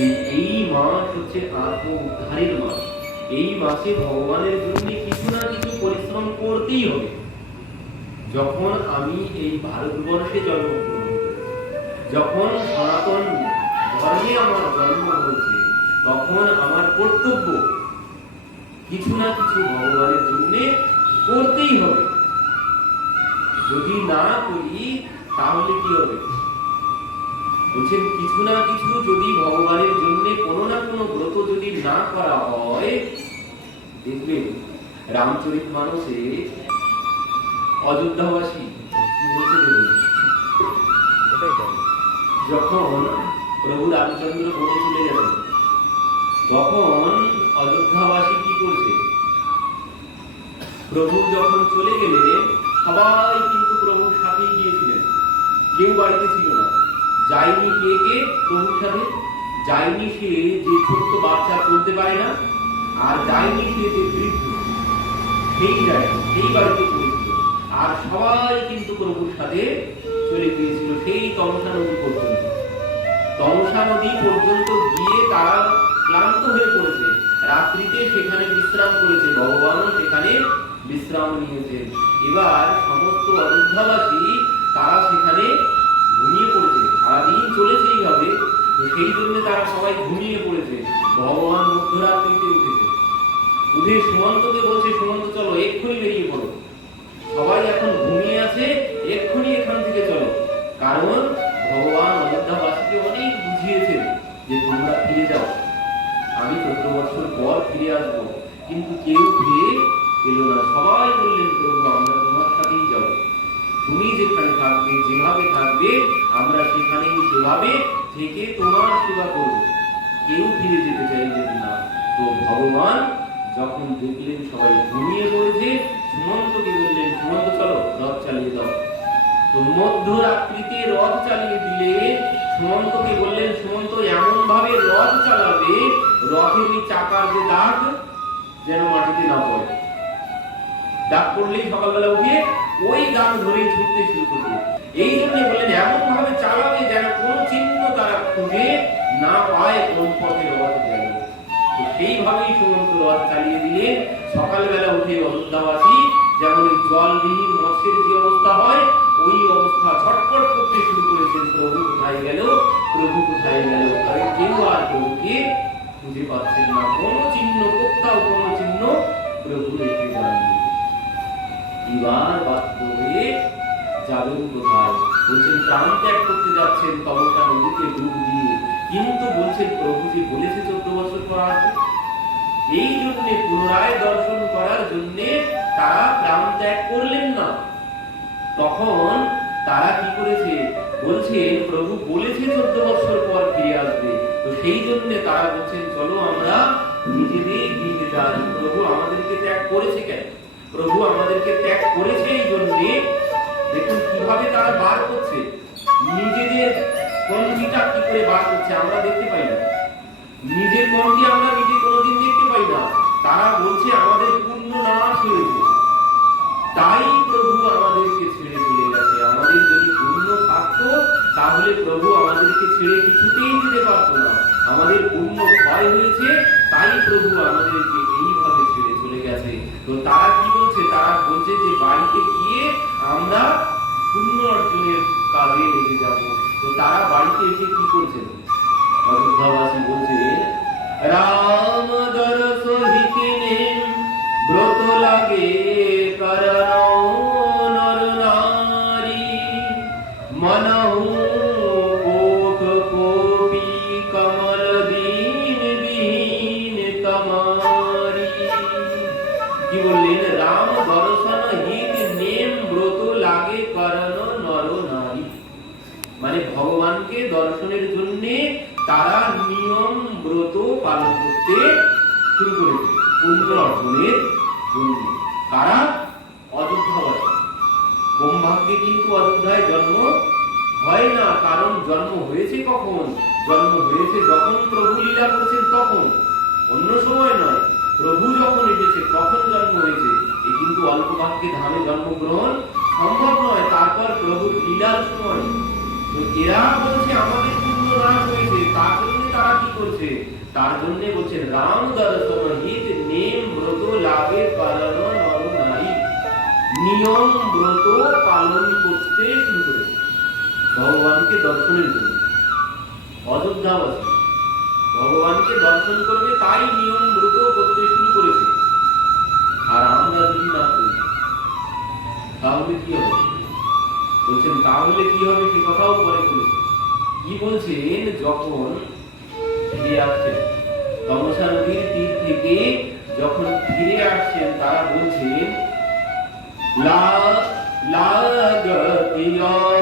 যে এই মাস হচ্ছে আত্ম উদ্ধারের মাস এই মাসে ভগবানের জন্য কিছু না কিছু পরিশ্রম করতেই হবে। যখন আমি এই ভারতবর্ষে জন্মগ্রহণ যখন সনাতন ধর্মে আমার জন্ম হয়েছে, তখন আমার কর্তব্য কিছু না কিছু ভগবানের জন্য করতেই হবে। যদি না করি, তাহলে কি হবে? বলছেন কিছু না কিছু যদি ভগবানের জন্য কোনো না কোনো ব্রত যদি না করা হয় দেখবেন রামচরিত মানুষে অযোধ্যাবাসী যখন প্রভু রামচন্দ্র বনে চলে গেলেন তখন অযোধ্যাবাসী কি করছে? প্রভু যখন চলে গেলেন সবাই কিন্তু প্রভুর সাথে গিয়েছিলেন। কেউ বাড়িতে ছিল না। যায়নি কে কে? প্রভুর সাথে। যায়নি সে যে ছোট্ট বাচ্চা চলতে পারে না, আর যায়নি সে যে বৃদ্ধ, সেই যায়, সেই বাড়িতে পড়েছিল আর সবাই কিন্তু প্রভুর সাথে চলে গিয়েছিল, সেই তমসা নদী পর্যন্ত। তমসা নদী পর্যন্ত গিয়ে তারা ক্লান্ত হয়ে পড়েছে। রাত্রিতে সেখানে বিশ্রাম করেছে ভগবানও সেখানে বিশ্রাম নিয়েছেন এবার সমস্ত অযোধ্যাবাসী, তারা সেখানে চলেছে হবে সেই জন্য তারা সবাই ঘুমিয়ে পড়েছে। ভগবান মধ্যরাত্রিতে উঠেছে। উঠে সুমন্তকে বলছে, সুমন্ত, চলো, এক্ষুনি বেরিয়ে পড়ো। সবাই এখন ঘুমিয়ে আছে, এক্ষুনি এখান থেকে চলো। কারণ ভগবান অযোধ্যাবাসীকে চাকার যে দাগ যেন মাটিতে না পড়ে। দাগ পড়লেই সকালবেলা উঠে ওই দাগ ধরেই ছুটতে শুরু করবে। এই জন্য বললেন এমন ভাবে চালাবে যেন কোনো চিহ্ন তারা খুঁজে না পায় কোন পথে রথ গেল। সেইভাবেই সমস্ত রথ চালিয়ে দিলে সকালবেলা উঠে অযোধ্যাবাসী যেমন ওই জলবিহীন মৎস্যের যে অবস্থা হয়, ওই অবস্থা ছটফট করতে শুরু করেছেন। প্রভু কোথায় গেল? প্রভু কোথায় গেল? তবে কেউ আর প্রভুকে খুঁজে পাচ্ছেন না। কোনো চিহ্ন, কোথাও কোনো চিহ্ন প্রভু দেখতে পাননি। এবার বাধ্য হয়ে যাবেন কোথায়? বলছেন, প্রাণ ত্যাগ করতে যাচ্ছেন তমসা নদীতে ডুব দিয়ে। কিন্তু বলছেন, প্রভু যে বলেছে চোদ্দ বছর পর আসবে। এই জন্যে পুনরায় দর্শন করার জন্য তারা প্রাণ ত্যাগ করলেন না। তখন তারা কি করেছে? বলছেন, প্রভু বলেছে চোদ্দ বছর পর ফিরে আসবে। তো সেই জন্য তারা বলছেন, চলো আমরা নিজেদের প্রভু আমাদেরকে ত্যাগ করেছে কেন? প্রভু আমাদেরকে ত্যাগ করেছে এই জন্যে দেখুন কীভাবে তারা বার করছে। নিজেদের কঞ্চিটা কি করে বার করছে আমরা দেখতে পাই না। নিজের আমরা নিজে কোনোদিন দেখতে পাই না। তারা বলছে, আমাদের পূর্ণ নাশ হয়েছে। তাই তাহলে প্রভু আমাদেরকে ছেড়ে কিছুতেই যেতে পারতো না। আমাদের পূর্ণ ভয় হয়েছে, তাই প্রভু আমাদেরকে এইভাবে ছেড়ে চলে গেছে। তো তারা কি বলছে? তারা বলছে যে বাড়িতে গিয়ে আমরা পূর্ণ অর্জনের কাজে লেগে যাব। তো তারা বাড়িতে এসে কি করছেন অযোধ্যাবাসী বলছে কারা? অযোধ্যাবাসী ব্রহ্মাকে কিন্তু অযোধ্যায় জন্ম হয় না, কারণ জন্ম হয়েছে কখন? জন্ম হয়েছে যখন প্রভু লীলা করেছেন তখন। অন্য সময় নয়, প্রভু যখন এসেছে তখন জন্ম হয়েছে। এ কিন্তু অল্প ভাগ্যে ধামে জন্মগ্রহণ সম্ভব নয়, তারপর প্রভুর লীলার সময়। তো এরা বলছে, আমাদের পূর্ণ সর্বনাশ হয়েছে, তার জন্য তারা কি করছে? তার জন্য বলছে রাম দর্শন হিত নেম ব্রত লাভে পালন নিয়ম ব্রত পালন করতে শুরু করেছে ভগবানকে দর্শনের জন্য। অযোধ্যাবাসী ভগবানকে দর্শন করবে, তাই নিয়ম ব্রত করতে শুরু করেছে। আর আমরা যদি না করি, তাহলে কি হবে? বলছেন, তাহলে কি হবে? সে কথাও পরে বলেছে। কি বলছেন? যখন ফিরে আসছেন তমসা নদীর তীর থেকে যখন ফিরে আসছেন, তারা বলছেন લાગતિયા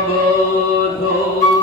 બધો.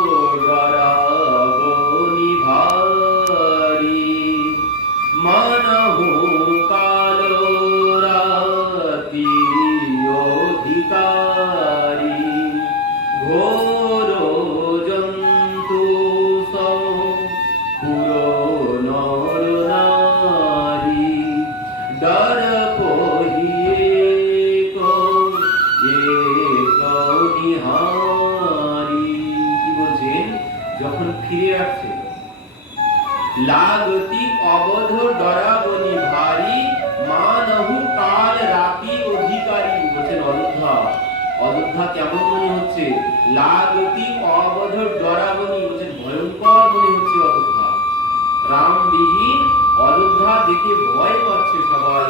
অযোধ্যা দেখে ভয় পাচ্ছে সবাই।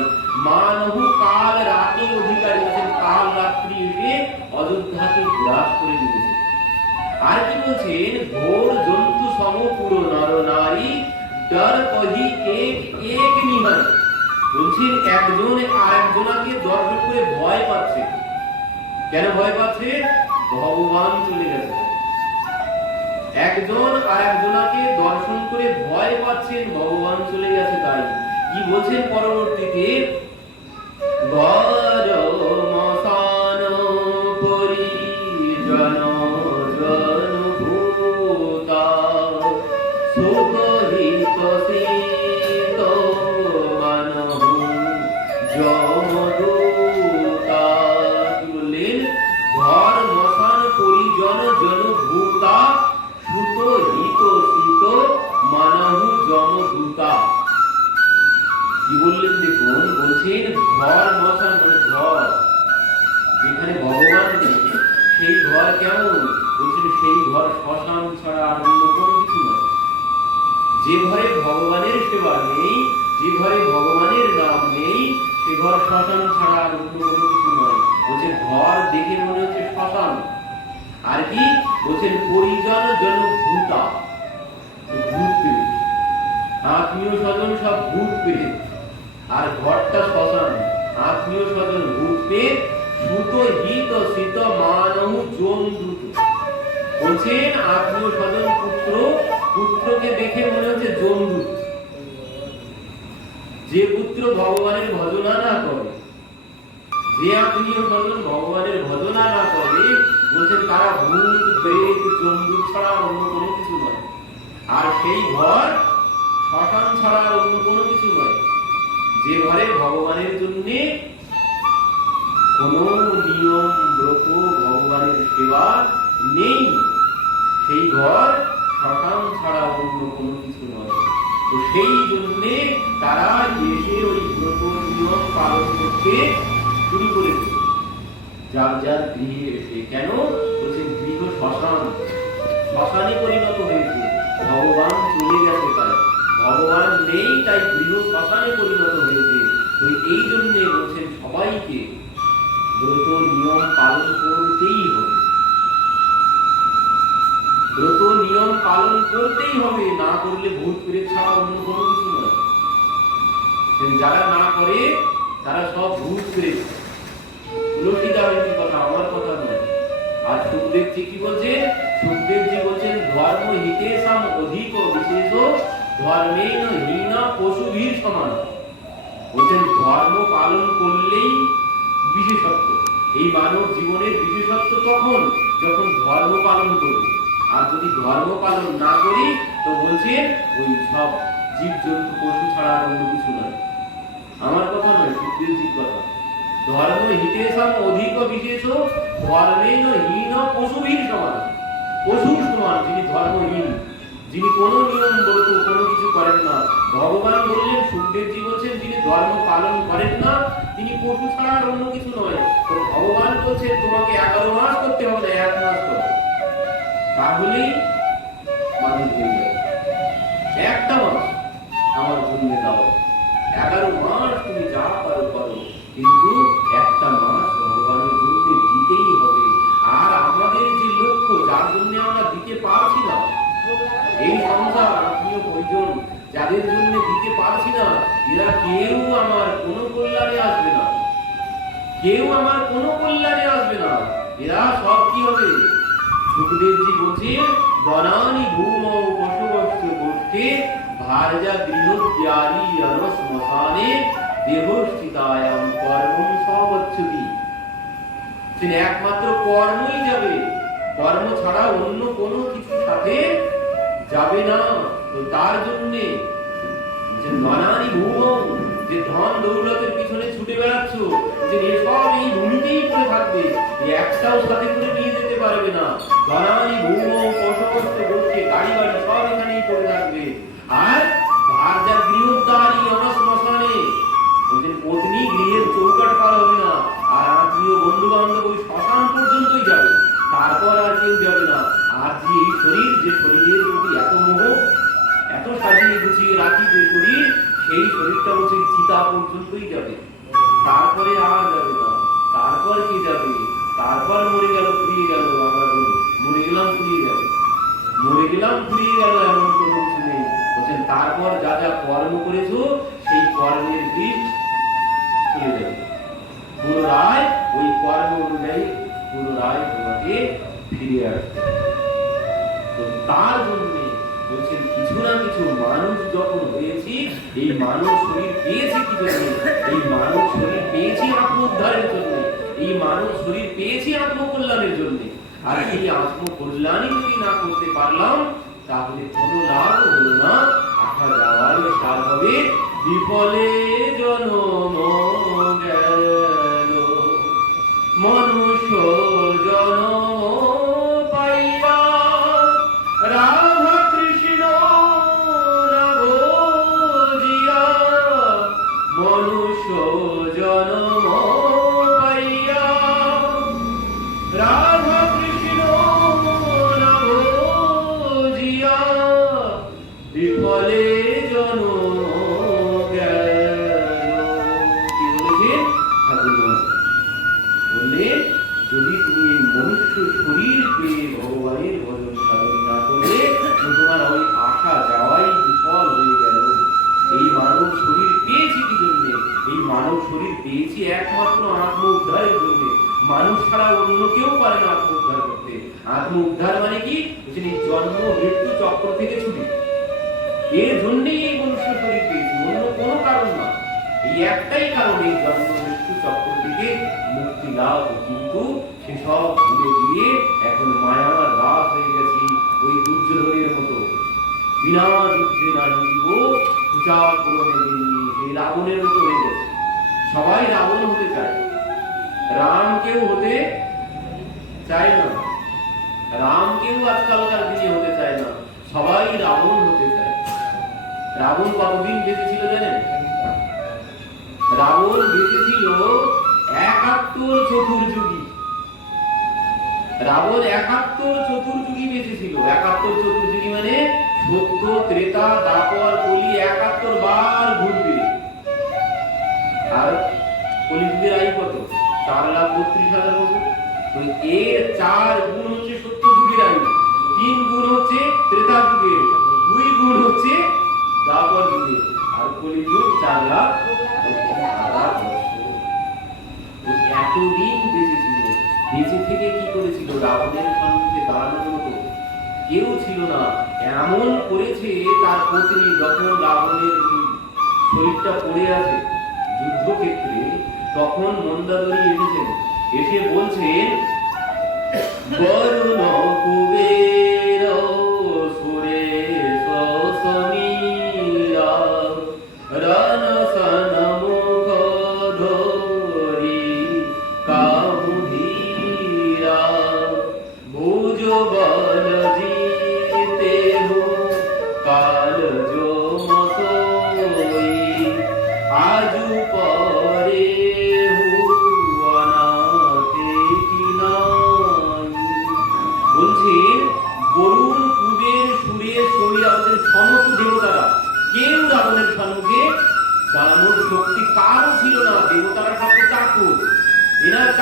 মানহু কাল রাতি অধিকারী বলছেন কাল রাত্রি এসে অযোধ্যাকে গ্রাস করে দিয়েছে আর কি বলছেন? ঘোর জন্তু সম পুরো নর নারী, ডর কহি এক এক নিহার বলছেন, একজন আর একজনাকে দর্শন করে ভয় পাচ্ছে। কেন ভয় পাচ্ছে? ভগবান চলে গেছে। একজন আর একজনাকে দর্শন করে ভয় পাচ্ছেন, ভগবান চলে গেছে তাই। কি বলছেন পরবর্তীতে? গর ঘর কেমন? বলছেন সেই ঘর শ্মশান ছাড়া আর অন্য কোনো কিছু নয়। যে ঘরে ভগবানের সেবা নেই, যে ঘরে ভগবানের নাম নেই, সে ঘর শ্মশান ছাড়া আর অন্য কোনো কিছু নয়। বলছেন ঘর দেখে মনে হচ্ছে শ্মশান। আর কি? বলছেন পরিজন জন ভূতা। ভূত পেয়ে আত্মীয় স্বজন সব ভূত পেয়ে আর ঘরটা শ্মশান। আত্মীয় স্বজন ভূত পেয়ে যে পুত্র ভগবানের ভজনা না করে, যে আত্মীয় স্বজন ভগবানের ভজনা না করে, বলছেন তারা ভূত প্রেত জমদূত ছাড়া অন্য কোনো কিছু নয়। আর সেই ঘর, শ্মশান ছাড়া অন্য কোনো কিছু নয়। যে ঘরে ভগবানের জন্য কোনো নিয়ম ব্রত ভগবানের সেবা নেই। সেই ঘর শ্মশান ছাড়া অন্য কোনো কিছু নয়। তো সেই জন্যে তারা এসে ওই ব্রত নিয়ম পালন করতে শুরু করেছে যার যার গৃহে এসে কেন? বলছে, গৃহ শ্মশান। শ্মশানে পরিণত হয়েছে। ভগবান চলে গেছে তাই। ভগবান নেই, তাই গৃহ শ্মশানে পরিণত হয়েছে। তো এই জন্যে বলছেন সবাইকে ব্রত নিয়ম পালন করতেই হবে। ব্রত নিয়ম পালন করতেই হবে, না করলে ভূত প্রেত ছাড়া অন্য কোনো কিছু নয়। যারা না করে, তারা সব ভূত প্রেত। কথা, আমার কথা নয়। আর কি বলছে সুখদেবজি বলছেন, ধর্ম হিতেশাম অধিক বিশেষ ধর্মেন হীন পশুভীর সমান। বলছেন, ধর্ম পালন করলেই বিশেষত্ব। এই মানব জীবনের বিশেষত্ব তখন যখন ধর্ম পালন করবে আর যদি ধর্ম পালন না করি, তো বলছেন ওই সব জীব জন্তু পশু ছাড়া আর অন্য কিছু নয়। আমার কথা নয়, সুখদেবজির কথা। ধর্ম হিতেশম অধিক বিশেষ ধর্মেন হীন পশুহীন সমান। পশুর সমান, যিনি ধর্মহীন। যিনি কোনো নিয়ম ব্রত কোনো কিছু করেন না। ভগবান বললেন, সুখদেবজি বলছেন, যিনি ধর্ম পালন করেন না তিনি পশু ছাড়া আর অন্য কিছু নয়। ভগবান বলছে, তোমাকে এগারো মাস করতে হবে, এক মাস করো। তাহলেই মানুষ হয়ে যাবে। একটা মাস আমার জন্য দাও। এগারো মাস বনানি ভূম পশুবস্ত গোষ্ঠে ভার্যা গৃহদ্যারি শ্মশানে দেহস্থিতায়াম কর্মং সবচ্ছতি তিনি একমাত্র কর্মই যাবে কর্ম ছাড়া অন্য কোনো কিছুর সাথে যাবে না তো তার জন্যে যে নানানি ভূম যে ধন দৌলতের পিছনে ছুটে বেড়াচ্ছ যে এসব এই ভূমিতেই পড়ে থাকবে একটাও সাথে করে নিয়ে পারবে না। নানানি ভূম পশকস্ত গোষ্ঠী গাড়ি বাড়ি সব এখানেই পড়ে থাকবে। আর ভার্যা গৃহদ্বারি পত্নী গৃহের চৌকাট পার হবে না, আর আত্মীয় বন্ধু বান্ধব ওই শ্মশান পর্যন্তই যাবে। তারপর আর কেউ যাবে না। আর যে এই শরীর, যে শরীরের প্রতি এত মোহ, এত সাজিয়ে গুছিয়ে রাখি যে শরীর, সেই শরীরটা হচ্ছে চিতা পর্যন্তই যাবে। তারপরে আর যাবে না। তারপর কি যাবে? তারপর মরে গেল মরে গেলাম ফুরিয়ে গেল এমন কোনো কিছু নেই। বলছেন, তারপর যা যা কর্ম করেছ, সেই কর্মের বীজ চলে যাবে পুনরায় ওই কর্ম অনুযায়ী পুনরায় তোমাকে ফিরে আসবে। তো তার জন্য বলছেন, কিছু না কিছু মানুষ যখন হয়েছি, এই মানব শরীর পেয়েছি কি জন্য? এই মানব শরীর পেয়েছি আত্মোদ্ধারের জন্য। এই মানব শরীর পেয়েছি আত্মকল্যাণের জন্য। আর এই আত্মকল্যাণই যদি না করতে পারলাম, তাহলে কোনো লাভ হলো না। আসা যাওয়ার সার হবে বিফলে জনম। আত্ম উদ্ধার মানে কি? এই জন্ম, মৃত্যু, চক্র থেকে ছুটি। এর জন্যই এই মনুষ্য শরীর পেয়েছি অন্য কোনো কারণ না এই একটাই কারণ এই জন্ম, মৃত্যু, চক্র থেকে মুক্তি লাভ কিন্তু সেসব ভুলে গিয়ে এখন মায়ার দাস হয়ে গেছি ওই দুর্যোধনের মতো। বিনা যুদ্ধে না জীব কুচাক্রমে সেই রাবণের মতো হয়ে গেছে। সবাই রাবণ হতে চায়। রাম কেউ হতে চায় না। রাম কেউ আজকালকার দিনে হতে চায় না। সবাই রাবণ হতে চায়। রাবণ কতদিন বেঁচে ছিল জানেন? রাবণ বেঁচে ছিল একাত্তর চতুর্যুগী। রাবণ একাত্তর চতুর্যুগী বেঁচে ছিল একাত্তর চতুর্যুগী মানে সত্য ত্রেতা, দাপর, কলি একাত্তর বার ঘুরবে আর কলিযুগের আয়ু কত? চার লাখ বত্রিশ হাজার বছর। এর চার গুণ গুণ হচ্ছে ত্রেতা যুগের দুই গুণ হচ্ছে দাপর যুগের আর কলিযুগ চার লাখ এতদিন বেঁচে ছিল। বেঁচে থেকে কি করেছিল? রাবণের দাঁড়ানোর মতো। কেউ ছিল না। এমন করেছে তার পত্নী যখন রাবণের শরীরটা পড়ে আছে যুদ্ধক্ষেত্রে, তখন মন্দাদরি এসেছেন। এসে বলছেন কুবের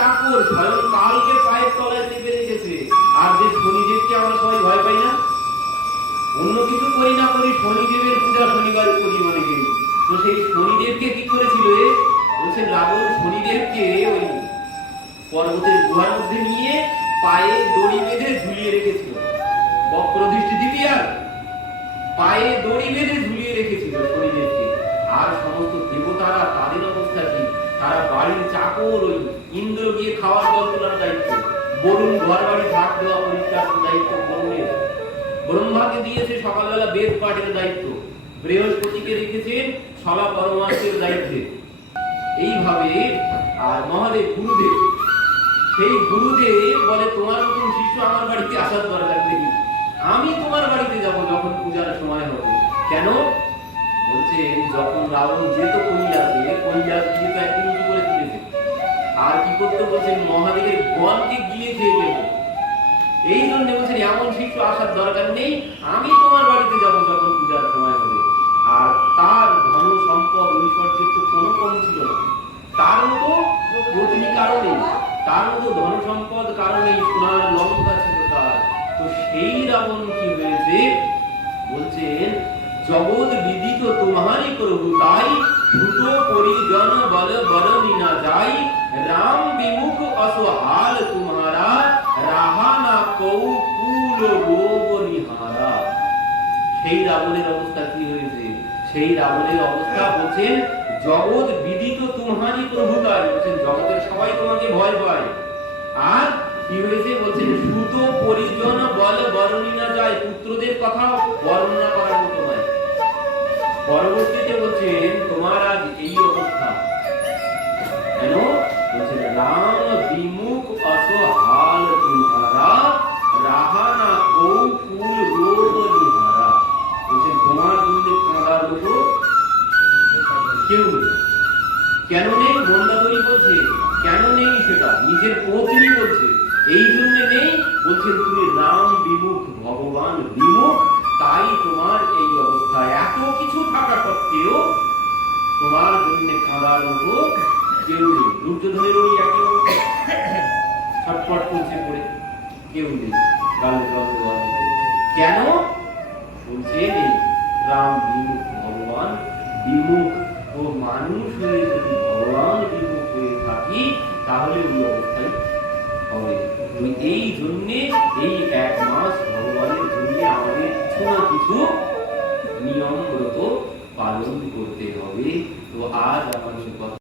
চাকর স্বয়ং কালকে পায়ের তলায় চেপে রেখেছে। আর যে শনিদেবকে আমরা সবাই ভয় পাই না? অন্য কিছু করি না করি, শনিদেবের পূজা শনিবার করি অনেকে। তো সেই শনিদেবকে কি করেছিল বলছে, রাবণ শনিদেবকে ওই পর্বতের গুহার মধ্যে নিয়ে পায়ে দড়ি বেঁধে ঝুলিয়ে রেখেছিল। বক্র দৃষ্টি দিবি আর? পায়ে দড়ি বেঁধে ঝুলিয়ে রেখেছিল শনিদেবকে। আর সমস্ত দেবতারা তাদের অবস্থা কি? তারা বাড়ির চাকর ওই ইন্দ্র গিয়ে খাওয়ার তোলার দায়িত্ব। বরুণ ঘর বাড়ি ভাত দেওয়া পরিষ্কার দায়িত্ব বরুণের। ব্রহ্মাকে দিয়েছে সকালবেলা বেদ পাঠের দায়িত্ব। বৃহস্পতিকে রেখেছেন সলা পরমার্থের দায়িত্বে। এইভাবে আর মহাদেব গুরুদেব, সেই গুরুদেব বলে, তোমার মতন শিষ্য আমার বাড়িতে আসার দরকার নেই। আমি তোমার বাড়িতে যাব যখন পূজার সময় হবে। কেন? বলছেন, যখন রাবণ যেত কৈলাসে, কৈলাস দিয়ে আর কি করতে বলছেন? মহাদেবের গণকে গিলে খেয়ে ফেলতো এই জন্য বলছেন, এমন শিশু আসার দরকার নেই। আমি তোমার বাড়িতে যাব যখন পূজার সময় হবে। আর তার ধন সম্পদ ঐশ্বর্যের তো কোনো কম ছিল না। তার মতো পত্নী কারণে, তার মতো ধন সম্পদ কারণে সোনার লঙ্কা ছিল তার। তো সেই রাবণ কি হয়েছে? বলছেন, জগৎ বিদিত তোমারই প্রভু, তাই দ্রুত পরিজন বল বরণি না যাই রাম বিমুখ অসহাল তোমারা রাহা না কৌ কুল রোগ নিহারা সেই রাবণের অবস্থা কি হয়েছে? সেই রাবণের অবস্থা বলছেন, জগৎ বিদিত তোমারই প্রভুতাই বলছেন, জগতের সবাই তোমাকে ভয় পায়। আর কি হয়েছে? বলছেন, সুত পরিজন বল বরণি না যায়। পুত্রদের কথা বর্ণনা করার মতো নয়। পরবর্তীতে বলছেন, তোমার আজ এই বলছেন রাম বিমুখ অসহাল তোমারা রাহানা কৌকুল রোগ নিহারা। বলছেন তোমার জন্য কাঁদার মতো কেউ কেন নেই? মন্দাদরি বলছে, কেন নেই সেটা? নিজের পত্নী বলছে। এই জন্য নেই? বলছেন তুমি রাম বিমুখ, ভগবান বিমুখ, তাই তোমার এই অবস্থা। এত কিছু থাকা সত্ত্বেও তোমার জন্য কাঁদার মতো কেউ নেই। দুর্যোধনের ওই একই ছটফট করছে পড়ে কেউ নেই। গালে কেন? বলছে রাম বিমুখ ভগবান, বিমুখ ও মানুষ হয়ে যদি ভগবান বিমুখ হয়ে থাকি, তাহলে ওই অবস্থায় হবে। এই জন্যে, এই এক মাস ভগবানের জন্য আমাদের কিছু না কিছু নিয়ম ব্রত পালন করতে হবে। তো আজ